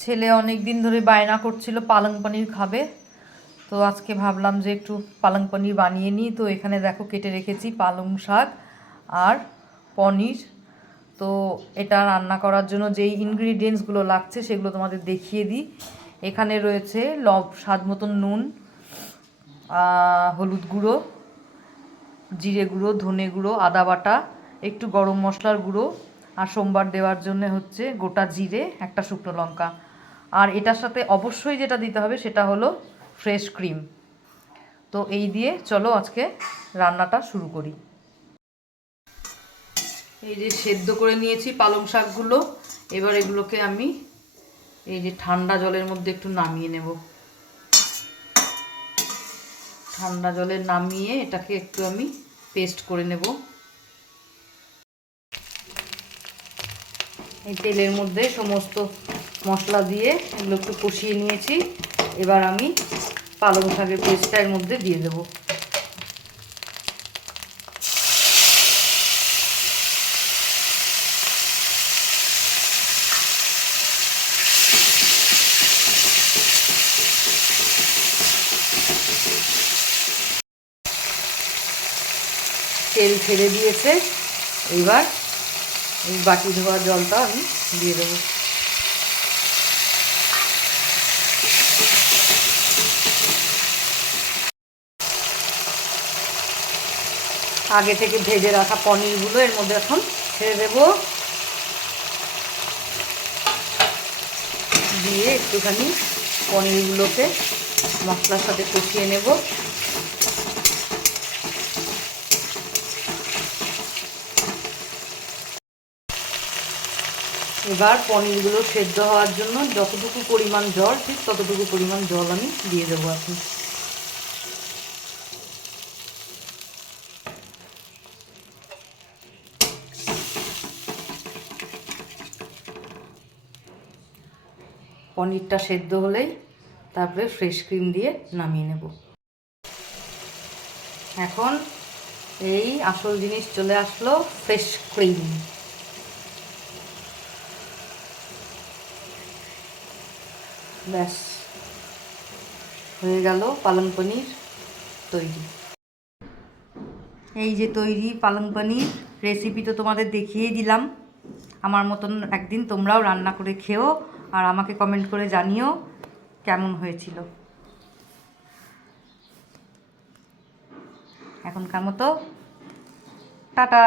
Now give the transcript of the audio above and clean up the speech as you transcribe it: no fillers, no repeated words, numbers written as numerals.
ছেলে অনেক দিন ধরে বায়না করছিল পালং পনির খাবে, তো আজকে ভাবলাম যে একটু পালং পনির বানিয়ে নিই। তো এখানে দেখো কেটে রেখেছি পালং শাক আর পনির। তো এটা রান্না করার জন্য যেই ইনগ্রিডিয়েন্টসগুলো লাগছে সেগুলো তোমাদের দেখিয়ে দিই। এখানে রয়েছে স্বাদ মতন নুন, হলুদ গুঁড়ো, জিরে গুঁড়ো, ধনে গুঁড়ো, আদা বাটা, একটু গরম মশলার গুঁড়ো, আর সোমবার দেওয়ার জন্য হচ্ছে গোটা জিরে, একটা শুকনো লঙ্কা। আর এটার সাথে অবশ্যই যেটা দিতে হবে সেটা হলো ফ্রেশ ক্রিম। তো এই দিয়ে চলো আজকে রান্নাটা শুরু করি। এই যে সেদ্ধ করে নিয়েছি পালং শাকগুলো, এবার এগুলোকে আমি এই যে ঠান্ডা জলের মধ্যে একটু নামিয়ে নেব। ঠান্ডা জলে নামিয়ে এটাকে একটু আমি পেস্ট করে নেব। এই তেলের মধ্যে সমস্ত মশলা দিয়ে এগুলো একটু কষিয়ে নিয়েছি। এবার আমি পালং শাকের পেস্টটা এর মধ্যে দিয়ে দেব। তেল ছেড়ে দিয়েছে, এবার এই বাটি ধোয়া জলটা আমি দিয়ে দেবো। আগে থেকে ভেজে রাখা পনিরগুলো এর মধ্যে এখন ছেড়ে দেব, দিয়ে একটুখানি পনিরগুলোকে মশলার সাথে কষিয়ে নেব। এবার পনিরগুলো সেদ্ধ হওয়ার জন্য যতটুকু পরিমাণ জল, ঠিক ততটুকু পরিমাণ জল আমি দিয়ে দেবো এখন। পনিরটা সেদ্ধ হলেই তারপরে ফ্রেশ ক্রিম দিয়ে নামিয়ে নেব। এখন এই আসল জিনিস চলে আসলো, ফ্রেশ ক্রিম। ব্যাস হয়ে গেল পালং পনির তৈরি। এই যে তৈরি পালং পনির রেসিপি তো তোমাদের দেখিয়েই দিলাম। আমার মতন একদিন তোমরাও রান্না করে খেও আর আমাকে কমেন্ট করে জানিও কেমন হয়েছিল। এখনকার মতো টাটা।